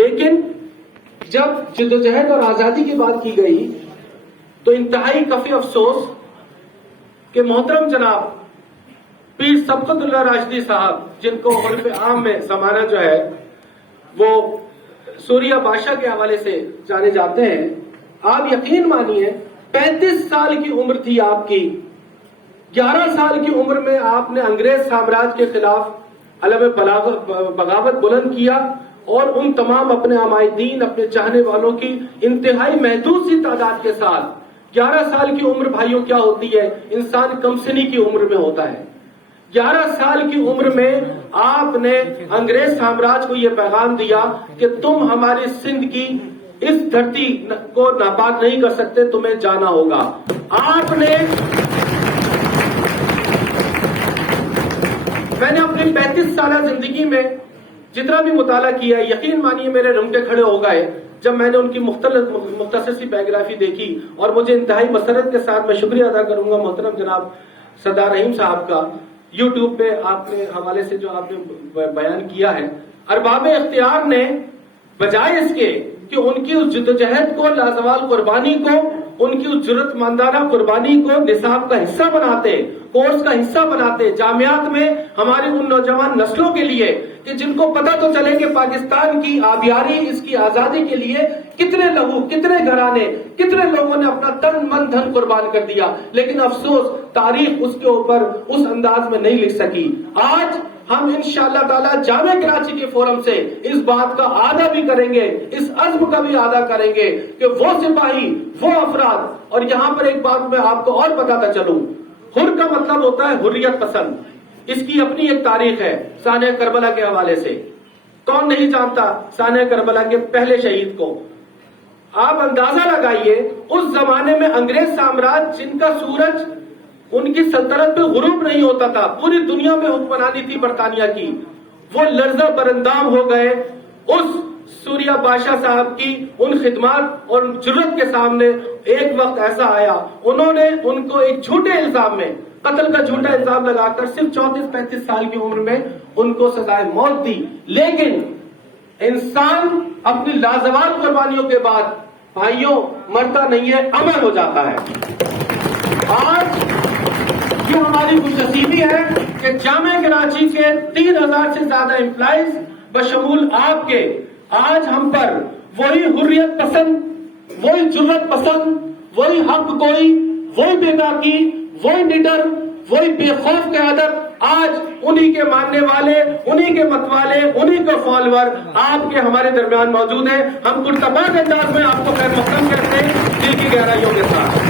لیکن جب جدوجہد اور آزادی کی بات کی گئی تو انتہائی کفی افسوس کہ محترم جناب پیر سبقت اللہ راشدی صاحب، جن کو عرف عام میں زمانہ جو ہے وہ سوریہ بادشاہ کے حوالے سے جانے جاتے ہیں، آپ یقین مانیے 35 سال کی عمر تھی آپ کی، 11 سال کی عمر میں آپ نے انگریز سامراج کے خلاف علم بغاوت بلند کیا اور ان تمام اپنے عمائدین، اپنے چاہنے والوں کی انتہائی محدود سی تعداد کے ساتھ 11 سال کی عمر بھائیوں کیا ہوتی ہے، انسان کم سنی کی عمر میں ہوتا ہے، 11 سال کی عمر میں آپ نے انگریز سامراج کو یہ پیغام دیا کہ تم ہماری سندھ کی اس دھرتی کو ناپاک نہیں کر سکتے، تمہیں جانا ہوگا۔ میں نے اپنی 35 سالہ زندگی میں جتنا بھی مطالعہ کیا ہے، یقین مانیے میرے رونگٹے کھڑے ہو گئے جب میں نے ان کی مختصر سی بایوگرافی دیکھی، اور مجھے انتہائی مسرت کے ساتھ میں شکریہ ادا کروں گا محترم جناب سردار رحیم صاحب کا، یوٹیوب پہ آپ نے حوالے سے جو آپ نے بیان کیا ہے، ارباب اختیار نے بجائے اس کے کہ ان کی اس جدوجہد کو، لازوال قربانی کو، ان کی اس جرت مندانہ قربانی کو نصاب کا حصہ بناتے، کورس کا حصہ بناتے جامعات میں ہماری ان نوجوان نسلوں کے لیے، کہ جن کو پتہ تو چلے کہ پاکستان کی آبیاری، اس کی آزادی کے لیے کتنے لہو، کتنے گھرانے، کتنے لوگوں نے اپنا تن من دھن قربان کر دیا، لیکن افسوس تاریخ اس کے اوپر اس انداز میں نہیں لکھ سکی۔ آج ہم انشاءاللہ تعالی جامع کراچی کے فورم سے اس بات کا اعادہ بھی کریں گے، اس عزم کا بھی اعادہ کریں گے کہ وہ سپاہی، وہ افراد، اور یہاں پر ایک بات میں آپ کو اور بتاتا چلوں، حر کا مطلب ہوتا ہے حریت پسند، اس کی اپنی ایک تاریخ ہے سانحہ کربلا کے حوالے سے۔ کون نہیں جانتا سانحہ کربلا کے پہلے شہید کو؟ آپ اندازہ لگائیے اس زمانے میں انگریز سامراج، جن کا سورج ان کی سلطنت پہ غروب نہیں ہوتا تھا، پوری دنیا میں حکمرانی تھی برطانیہ کی، وہ لرزہ برندام ہو گئے اس سوریہ بادشاہ صاحب کی ان خدمات اور جرت کے سامنے۔ ایک وقت ایسا آیا، انہوں نے ان کو ایک جھوٹے الزام میں، قتل کا جھوٹا الزام لگا کر صرف 34-35 سال کی عمر میں ان کو سزائے موت دی، لیکن انسان اپنی لازوال قربانیوں کے بعد بھائیوں مرتا نہیں ہے، امر ہو جاتا ہے۔ آج یہ ہماری خوش نصیبی ہے کہ جامع کراچی کے 3000 سے زیادہ امپلائیز بشمول آپ کے، آج ہم پر وہی حریت پسند، وہی جرت پسند، وہی حق گوئی، وہی بے باکی، وہی نڈر، وہی بے خوف قیادت، آج انہی کے ماننے والے، انہی کے مت والے، انہی کے فالوور آپ کے ہمارے درمیان موجود ہیں۔ ہم پرتپاک انداز میں آپ کو خیر مقدم کرتے ہیں دل کی گہرائیوں کے ساتھ۔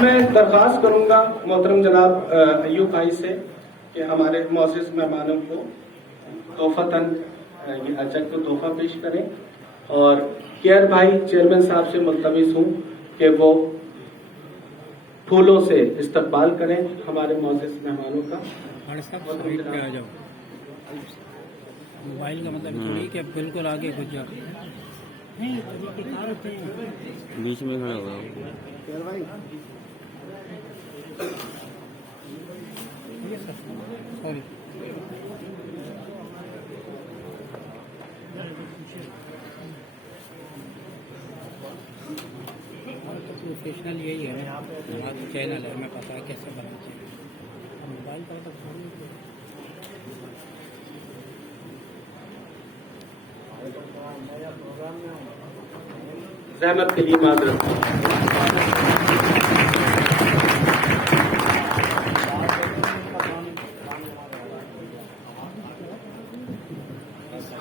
میں درخواست کروں گا محترم جناب ایوب بھائی سے کہ ہمارے معزز مہمانوں کو تحفتاً یہ اجر کو تحفہ پیش کریں، اور کیئر بھائی چیئرمین صاحب سے ملتمس ہوں کہ وہ پھولوں سے استقبال کریں ہمارے معزز مہمانوں کا۔ موبائل کا مطلب یہ کہ بالکل آگے کچھ جا بیچ میں کھڑا ہوا سوری پروفیشنل یہی ہے، ہمارا چینل ہے، ہمیں پتا ہے کیسے بنا چاہیے موبائل کا زحمت کے لیے معذرت۔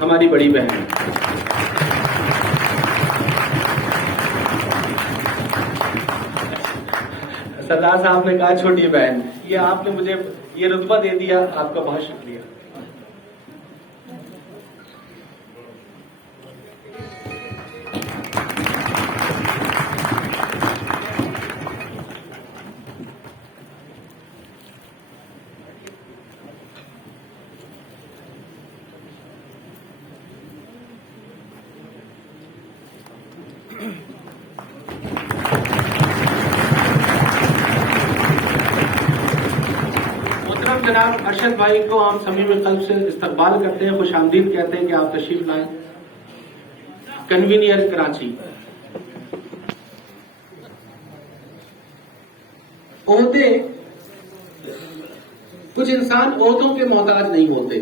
ہماری بڑی بہن سردار صاحب نے کہا چھوٹی بہن، یہ آپ نے مجھے یہ رتبہ دے دیا، آپ کا بہت شکریہ۔ جناب ارشد بھائی کو ہم صمیم قلب سے استقبال کرتے ہیں، خوش آمدید کہتے ہیں کہ آپ تشریف لائیں. کنوینئر کراچی. عہدے، کچھ انسان عہدوں کے محتاج نہیں ہوتے.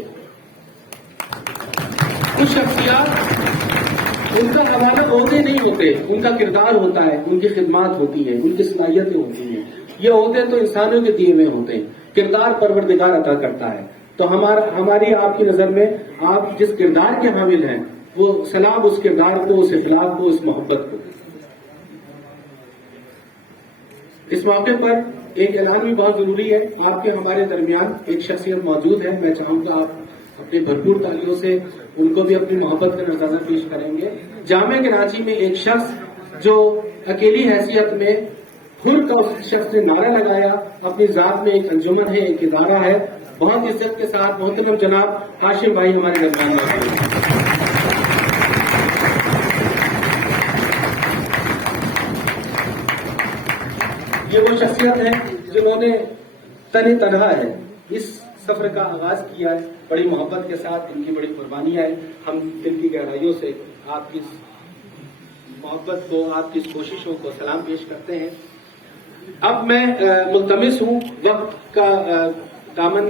کچھ شخصیات ان کا حوالہ عہدے نہیں ہوتے، ان کا کردار ہوتا ہے، ان کی خدمات ہوتی ہیں، ان کی صلاحیتیں ہوتی ہیں. یہ عہدے تو انسانوں کے دیے ہوئے ہوتے ہیں، کردار پروردگار عطا کرتا ہے. تو ہماری آپ کی نظر میں آپ جس کردار کے حامل ہیں وہ سلام اس کردار کو، اس اخلاق کو، اس محبت کو. اس موقع پر ایک اعلان بھی بہت ضروری ہے. آپ کے ہمارے درمیان ایک شخصیت موجود ہے، میں چاہوں گا آپ اپنی بھرپور تالیوں سے ان کو بھی اپنی محبت کا نذرانہ پیش کریں گے. جامعہ کراچی میں ایک شخص جو اکیلی حیثیت میں خود کا اس شخص نے نعرہ لگایا، اپنی ذات میں ایک انجمن ہے، ایک ادارہ ہے. بہت عزت کے ساتھ محترم جناب ہاشم بھائی ہمارے درمیان موجود ہیں. یہ وہ شخصیت ہے جنہوں نے تنہا ہے اس سفر کا آغاز کیا ہے، بڑی محبت کے ساتھ. ان کی بڑی قربانی ہے. ہم دل کی گہرائیوں سے آپ کی محبت کو، آپ کی کوششوں کو سلام پیش کرتے ہیں. اب میں ملتمس ہوں، وقت کا دامن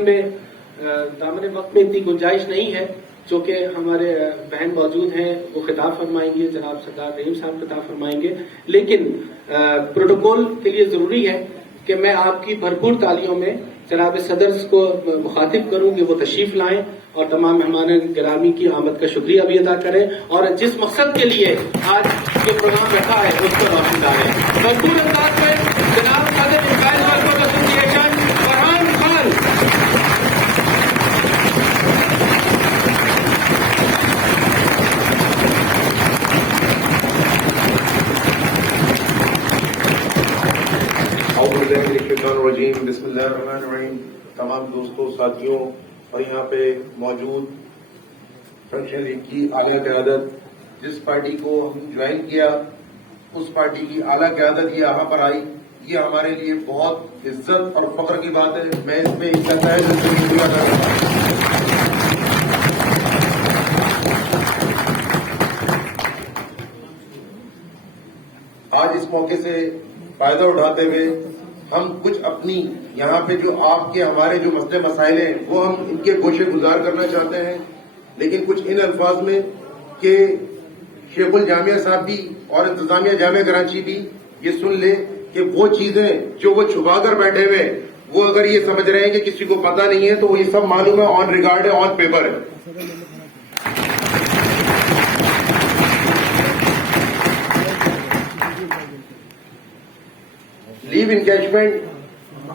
وقت میں اتنی گنجائش نہیں ہے، چونکہ ہمارے بہن موجود ہیں، وہ خطاب فرمائیں گے، جناب سردار رحیم صاحب خطاب فرمائیں گے. لیکن پروٹوکول کے لیے ضروری ہے کہ میں آپ کی بھرپور تالیوں میں جناب صدر کو مخاطب کروں کہ وہ تشریف لائیں اور تمام مہمان گرامی کی آمد کا شکریہ بھی ادا کریں اور جس مقصد کے لیے آج جو پروگرام رکھا ہے اس کو روشن ڈالیں. بھرپور انداز میں جناب صدر انفائز ورکرز ایسوسی ایشن فرحان خان. بسم اللہ الرحمن الرحیم. تمام دوستوں، ساتھیوں اور یہاں پہ موجود فنکشن لیگ کی اعلیٰ قیادت، جس پارٹی کو ہم جوائن کیا اس پارٹی کی اعلیٰ قیادت یہ یہاں پر آئی، یہ ہمارے لیے بہت عزت اور فخر کی بات ہے. میں اس میں ایک شکریہ ادا کرتا ہوں. آج اس موقع سے فائدہ اٹھاتے ہوئے ہم کچھ اپنی یہاں پہ جو آپ کے ہمارے جو مسئلے مسائل ہیں وہ ہم ان کے گوشے گزار کرنا چاہتے ہیں، لیکن کچھ ان الفاظ میں کہ شیخ الجامعہ صاحب بھی اور انتظامیہ جامعہ کراچی بھی یہ سن لے کہ وہ چیزیں جو وہ چھپا کر بیٹھے ہوئے، وہ اگر یہ سمجھ رہے ہیں کہ کسی کو پتہ نہیں ہے تو یہ سب معلوم ہے، آن ریکارڈ ہے، آن پیپر ہے. لیو انکیشمنٹ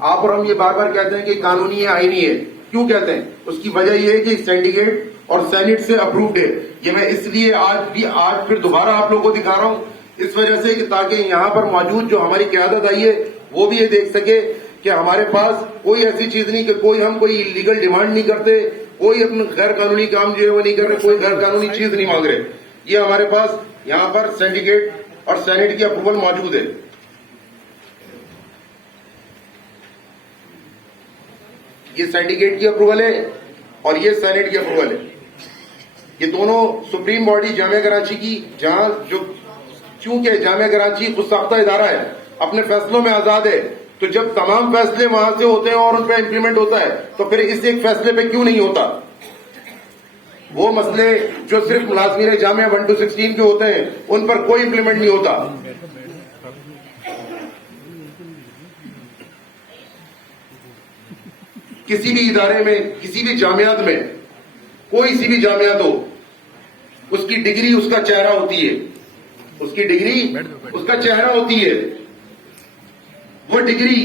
آپ اور ہم یہ بار بار کہتے ہیں کہ قانونی ہے، آئینی ہے. کیوں کہتے ہیں؟ اس کی وجہ یہ ہے کہ سینڈیکیٹ اور سینٹ سے اپرووڈ ہے. یہ میں اس لیے آج پھر دوبارہ آپ لوگوں کو دکھا رہا ہوں، اس وجہ سے کہ تاکہ یہاں پر موجود جو ہماری قیادت آئی ہے وہ بھی یہ دیکھ سکے کہ ہمارے پاس کوئی ایسی چیز نہیں کہ ہم کوئی لیگل ڈیمانڈ نہیں کرتے، کوئی اپنا غیر قانونی کام جو ہے وہ نہیں کر رہے، کوئی غیر قانونی چیز نہیں مانگ رہے. یہ ہمارے پاس یہاں پر سینڈیکیٹ اور سینٹ کی اپروول موجود ہے. یہ سینڈیکیٹ کی اپروول ہے اور یہ سینٹ کی اپروول ہے. یہ دونوں سپریم باڈی جامعہ کراچی کی، جہاں جو چونکہ جامعہ کراچی خود ساختہ ادارہ ہے، اپنے فیصلوں میں آزاد ہے، تو جب تمام فیصلے وہاں سے ہوتے ہیں اور ان پہ امپلیمنٹ ہوتا ہے تو پھر اس ایک فیصلے پہ کیوں نہیں ہوتا؟ وہ مسئلے جو صرف ملازمین جامعہ 1 to 16 کے ہوتے ہیں ان پر کوئی امپلیمنٹ نہیں ہوتا. کسی بھی ادارے میں، کسی بھی جامعات میں، کوئی سی بھی جامعات ہو، اس کی ڈگری اس کا چہرہ ہوتی ہے، اس کی ڈگری اس کا چہرہ ہوتی ہے. وہ ڈگری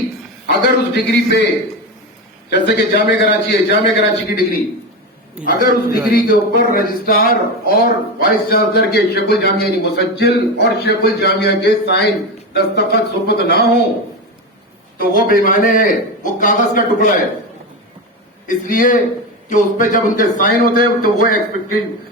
اگر اس ڈگری پہ، جیسے کہ جامعہ کراچی ہے، جامعہ کراچی کی ڈگری، اگر اس ڈگری کے اوپر رجسٹرار اور وائس چانسلر کے شیخ الجامعہ یعنی مسجل اور شیخ الجامعہ کے سائن دستخط ثبوت نہ ہو تو وہ بے معنی ہے، وہ کاغذ کا ٹکڑا ہے. اس لیے کہ اس پہ جب ان کے سائن ہوتے ہیں تو وہ